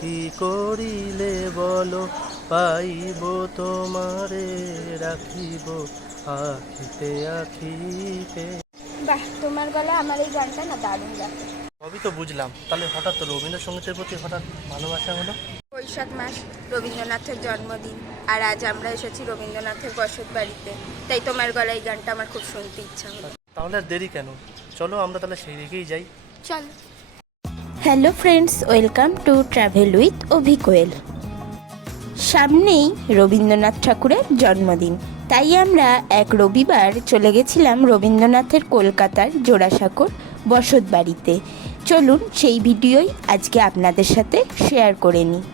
কি করিলে বলো, পাইব তোমারে রাখিব আখিতে আখিতে। বাহ, তোমার গলা আমার এই গানটা না দারুণ লাগে। সবই তো বুঝলাম, তাহলে হঠাৎ তো রবীন্দ্রসঙ্গীতের প্রতি হঠাৎ ভালোবাসা হলো? বৈশাখ মাস, রবীন্দ্রনাথের জন্মদিন, আর আজ আমরা এসেছি রবীন্দ্রনাথের বসত বাড়িতে, তাই তোমার গলায় এই গানটা আমার খুব শুনতে ইচ্ছা হলো। তাহলে আর দেরি কেন, চলো আমরা তাহলে সেই দিকেই যাই। চল। Hello friends, welcome to travel with Abhi Koyel. সামনেই রবীন্দ্রনাথ ঠাকুরের জন্মদিন, তাই আমরা এক রবিবার চলে গেছিলাম রবীন্দ্রনাথের কলকাতার জোড়াসাঁকোর বসত বাড়িতে। চলুন সেই ভিডিওই আজকে আপনাদের সাথে শেয়ার করে নিই।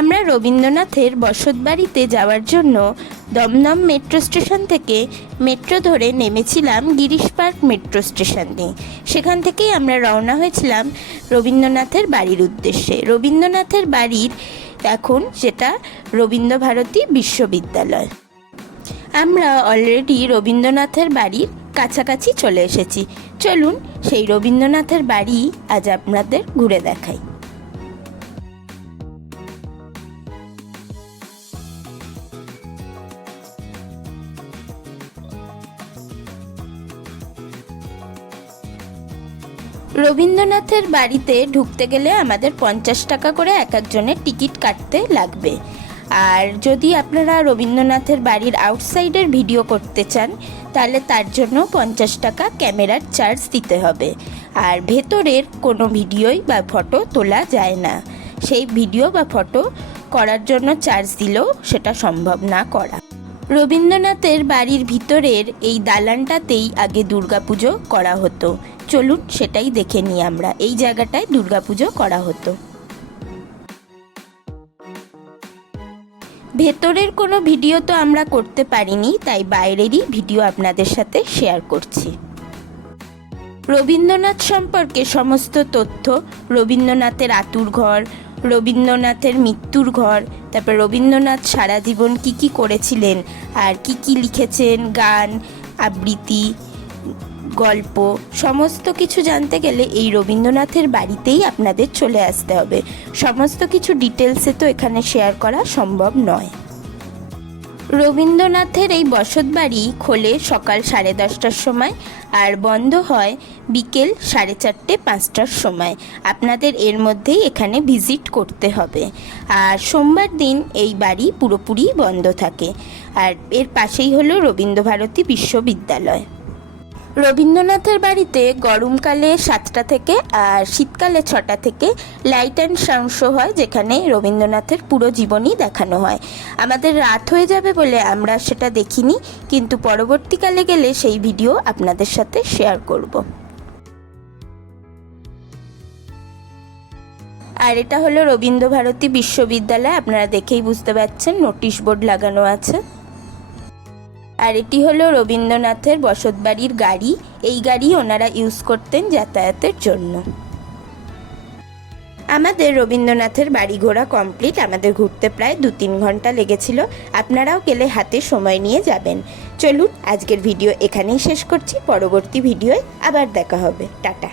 আমরা রবীন্দ্রনাথের বসত বাড়িতে যাওয়ার জন্য দমদম মেট্রো স্টেশন থেকে মেট্রো ধরে নেমেছিলাম গিরিশ পার্ক মেট্রো স্টেশনে। সেখান থেকেই আমরা রওনা হয়েছিলাম রবীন্দ্রনাথের বাড়ির উদ্দেশ্যে। রবীন্দ্রনাথের বাড়ির এখন যেটা রবীন্দ্রভারতী বিশ্ববিদ্যালয়। আমরা অলরেডি রবীন্দ্রনাথের বাড়ির কাছাকাছি চলে এসেছি। চলুন সেই রবীন্দ্রনাথের বাড়ি আজ আপনাদের ঘুরে দেখাই। রবীন্দ্রনাথের বাড়িতে ঢুকতে গেলে আমাদের 50 টাকা করে এক একজনের টিকিট কাটতে লাগবে। আর যদি আপনারা রবীন্দ্রনাথের বাড়ির আউটসাইডের ভিডিও করতে চান তাহলে তার জন্য 50 টাকা ক্যামেরার চার্জ দিতে হবে। আর ভেতরের কোনো ভিডিওই বা ফটো তোলা যায় না, সেই ভিডিও বা ফটো করার জন্য চার্জ দিলেও সেটা সম্ভব না করা। রবীন্দ্রনাথের বাড়ির ভিতরের এই দালানটাতেই আগে দুর্গাপুজো করা হতো। চলুন সেটাই দেখে নিই আমরা। এই জায়গাটায় দুর্গাপুজো করা হতো। ভেতরের কোনো ভিডিও তো আমরা করতে পারিনি, তাই বাইরেরই ভিডিও আপনাদের সাথে শেয়ার করছি। রবীন্দ্রনাথ সম্পর্কে সমস্ত তথ্য, রবীন্দ্রনাথের আতুর ঘর, রবীন্দ্রনাথের মৃত্যুর ঘর, তারপর রবীন্দ্রনাথ সারা জীবন কী কী করেছিলেন আর কী কী লিখেছেন, গান, আবৃত্তি, গল্প, সমস্ত কিছু জানতে গেলে এই রবীন্দ্রনাথের বাড়িতেই আপনাদের চলে আসতে হবে। সমস্ত কিছু ডিটেলসে তো এখানে শেয়ার করা সম্ভব নয়। রবীন্দ্রনাথের এই বসত বাড়ি খোলে সকাল 10:30টার সময় আর বন্ধ হয় বিকেল 4:30-5টার সময়। আপনাদের এর মধ্যেই এখানে ভিজিট করতে হবে। আর সোমবার দিন এই বাড়ি পুরোপুরি বন্ধ থাকে। আর এর পাশেই হলো রবীন্দ্রভারতী বিশ্ববিদ্যালয়। রবীন্দ্রনাথের বাড়িতে গরমকালে 7টা থেকে আর শীতকালে 6টা থেকে লাইট অ্যান্ড সাউন্ড শো হয়, যেখানে রবীন্দ্রনাথের পুরো জীবনই দেখানো হয়। আমাদের রাত হয়ে যাবে বলে আমরা সেটা দেখিনি, কিন্তু পরবর্তীকালে গেলে সেই ভিডিও আপনাদের সাথে শেয়ার করব। আর এটা হলো রবীন্দ্রভারতী বিশ্ববিদ্যালয়, আপনারা দেখেই বুঝতে পারছেন, নোটিশ বোর্ড লাগানো আছে। আর এটি হলো রবীন্দ্রনাথের বসতবাড়ির গাড়ি। এই গাড়ি ওনারা ইউজ করতেন যাতায়াতের জন্য। আমাদের রবীন্দ্রনাথের বাড়ি ঘোরা কমপ্লিট। আমাদের ঘুরতে প্রায় 2-3 ঘন্টা লেগেছিল। আপনারাও গেলে হাতে সময় নিয়ে যাবেন। চলুন আজকের ভিডিও এখানেই শেষ করছি। পরবর্তী ভিডিওয় আবার দেখা হবে। টাটা।